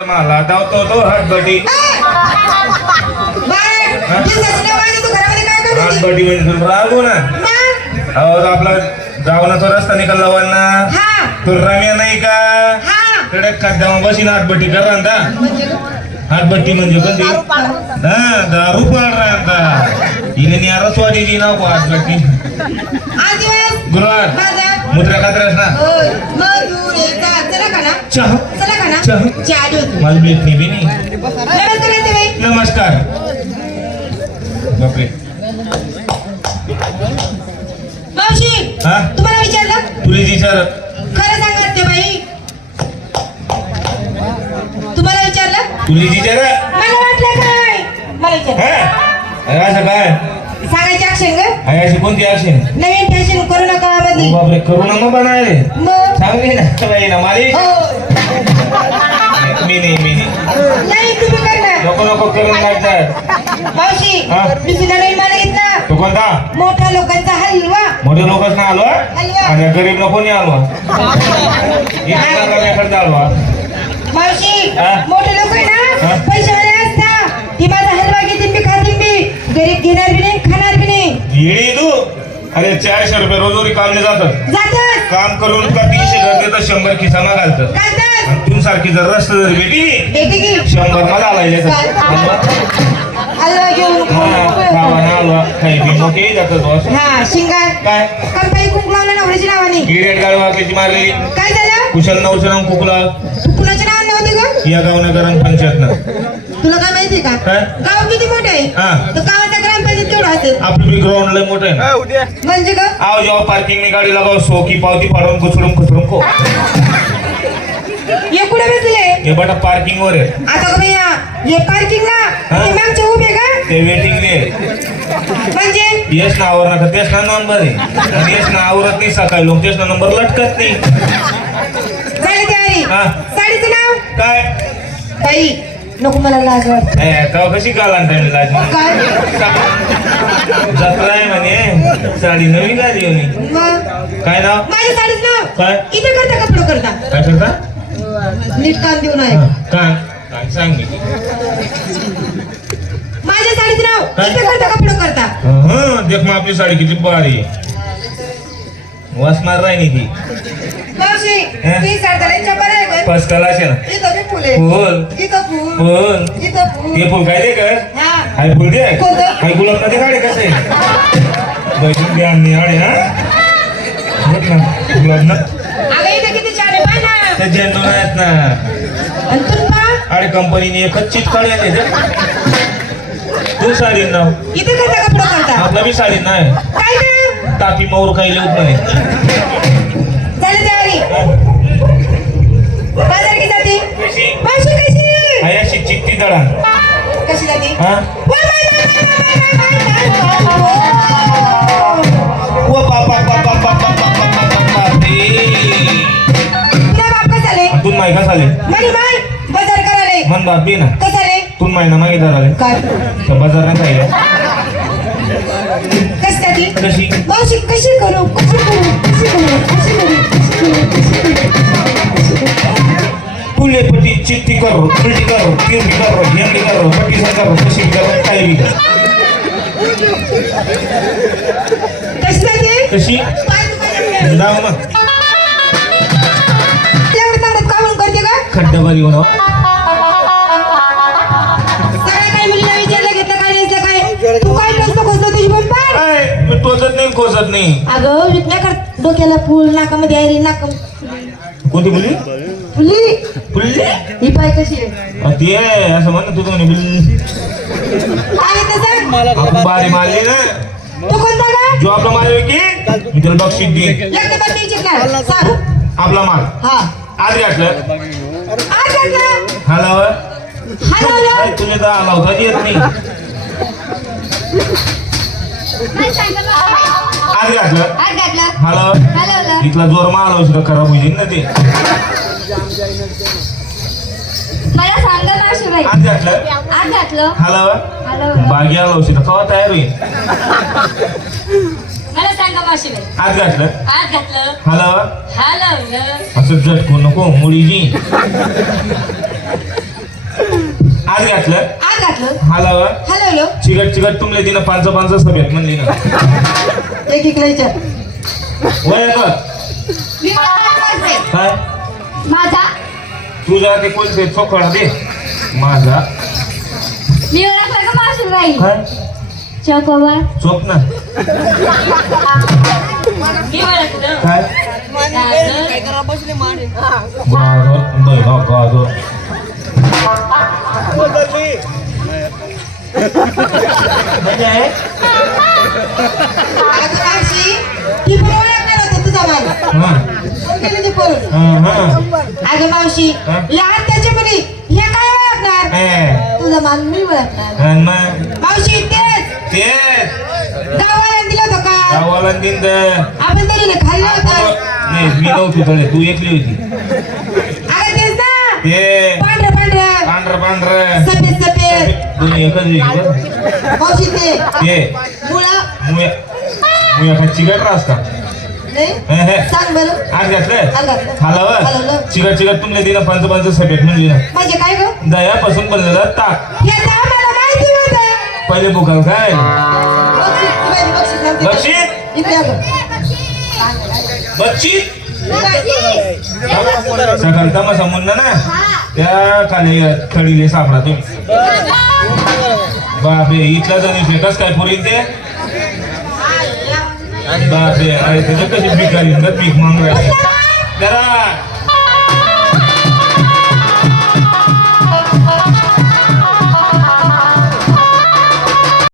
मला धावतो तो हातबटी हातबटी म्हणजे रागू ना. अहो आपला जावनाचा रस्ता निघाला वाना तो रम्या नाही का? कडक खाद्या बसीन हातबटी कर रांदा हातबट्टी म्हणजे कधी हा दारू पाड रांदा हिने निरसवाडीची नाव को हातबट्टी गुरुवार. मुद्रा कात्रस ना? चहा. मला भेट नाही बी नाही. नमस्कार बापरे. हा? तुम्हाला विचारलं? तुला विचार खरं सांगत ते बाई. तुम्हाला विचारलं? तुला विचार मला वाटलं काय? मला विचार. हा? असं काय? ग अशी कोणती असेल नवीन फॅशन करू नका मध्ये बापरे करू ना मग बनायले मग? चांगली ना बाई ना मारी हो. मी नाही मी नाही. नाही तुम्ही करणार नको नको करून लागतात मावशी हा? मी सुद्धा नवीन मला घेतला तो कोणता? मोठ्या लोकांचा हलवा. मोठे लोकच ना आलो हलवा. आणि गरीब नको नाही. आलो इकडे करण्याकरता आलो मावशी हा? मोठे लोक आहे हा? ना असता ती माझा हलवा घेतील मी खातील मी गरीब घेणार बी नाही खाणार बी नाही येडी तू अरे चारशे रुपये रोजोरी कामले जातात. काम करून का तीनशे घर देतात शंभर खिसामा घालतात. आणि तू सारखी जर रस्ता जर भेटी शंभर मला आलाय हा कुशल नवशरम कुकला. तू कुणाच्या नावाने नव्हते का या गावनगरम पंचायतनं. तुला काय माहिती का? गाव किती मोठे आहे? हा. असेल आपलं बी ग्राउंड लय मोठं आहे ना. म्हणजे का? आव जेव्हा पार्किंग ने गाडी लगाव सो की पावती फाडून कुचडून कुचडून को हे कुठे बसले? हे बटा पार्किंग वर आहे. आता का भैया हे पार्किंगला हा? ते मागचे उभे का? ते वेटिंग ने म्हणजे? यश ना आवरण का? तेच ना नंबर आहे. आणि यश ना आवरत नाही सकाळी लोक. तेच ना नंबर लटकत नाही. झाली तयारी हा. साडीचं नाव? काय? बाई नको मला लाज वाटत. ए, तेव्हा कशी गालान टाइम लाज? काय? जत्रा आहे म्हणे. साडी नवी झाली म्हणे. मग? काय नाव? माझ्या साडीचं नाव? काय? इथे करता कपडे करता? काय करता? नीट कान देऊ नये हा, काय? काय सांग मी माझ्या साडीचं नाव? काय? इथे करता कपडे करता? हं, देख मग आपली साडी किती भारी आहे. वासणार राहिली ती. हा? ती साडीला चपल आहे. इथं बी फुल. फुल. इथं फुल. फुल. इथं फुल. ते फुल काय दे कर? हा. हाय फुल दे. कोणतं? हाय गुलाबमध्ये काढे कसे बैठून घ्या आणि आडे हा? बघ ना गुलाब ना. अगं इथं किती छान आहे पाय ना. ते झेंडू आहेत ना. आणि तू कंपनीने एकच चीज काढले ते. तू साडी नाव. इथे करता कपडे करता? आपला बी साडी नाही काय ना तापी मोर खायला होत म्हणे माही का चाले म्हणे बाप ना कसा आले तून माही ना मागे काय तर बाजार नाही खायला कशी कशी कशी करू कशी करू कशी करू कशी करू कशी करू कशी करू चित्ती करो उलटी करो तिरडी करो भेंडी करो पट्टी करो कशी करो करो कशी? कशी का? खड्डा बारी काही घेतलं काय नाही काय? तू काय टोचतो खोचतो तुझी पण पाय. काय मी टोचत नाही कोसत नाही. अगं विकल्या कर डोक्याला फुल नाकामध्ये आयरी नाक. कोणती मुली? फुली फुल्ली? ही पाय कशी ती आहे असं म्हण तू म्हणे बिल काय आहे तसं? आपण बारी मारली ना. तो कोणता का? जो आपला माल आहे की मी त्याला बक्षीस देईन लग्न नाही शिकणार सांग आपला माल हा. आज घातलं आज घातलं हलाव. हलवलं? तुझे तर लावता येत नाही. आज घातलं आज घातलं हलाव. इथला जोर माल सुद्धा खराब होईल ना ते. मला सांगा मावशीबाई आज घातलं? आज घातलं. हलाव हलवलं बागी आला औषध कवा तयार होईल? मला सांगा मावशीबाई आज घातलं? आज घातलं. हलाव हलवलं असं झटकू नको मुळीजी घातलं? आत घातलं. हलावा हलवलं चिकट चिकट तुमले तिनं पाच पाच सभेत म्हणली ना. एक इकडे विचार वय बघ मी. काय? माझा तुझ्या ते कोणते चोखळा दे. माझा. मी ओळखला का मावशीबाई काय चकोबार चोप ना. मी ओळखलं काय? गाजर, गाजर. बै हा. गाजर म्हणजे आहे? तुझा हा, कोण गेलं ते पळून हा, हा. अगं मावशी हा? लहान त्याच्या मुली हे काय ओळखणार? तुझा मान मी ओळखणार. मावशी तेच. तेच. गावाला दिलं होतं का? गावाला दिन द- आपण तरी खाल्लं होतं. नाही मी नव्हती तळे तू एकली होती. अगं तेच ना. ते. पांढरं पांढरं. पांढर पांढर. सफेद सफेद. दोन्ही एकच आहे बरं. मावशी ते. मुळा. सांग बरं. आज घातलं. चिकट चिकट तुमले दिलं पंच पंच म्हणली ना म्हणजे काय ग? दह्यापासून बनलेलं ताक. पहिले बुकाल काय? तू. बच्ची बक्षीस. सकाळ तमाशा ना त्या खाली थडीले सापडा तुम्ही. बापरे इथला जण फेकच काय पुरी ते? बापरे अरे त्याच्या कशी भीक आली तर भीक मागू राहिले. जरा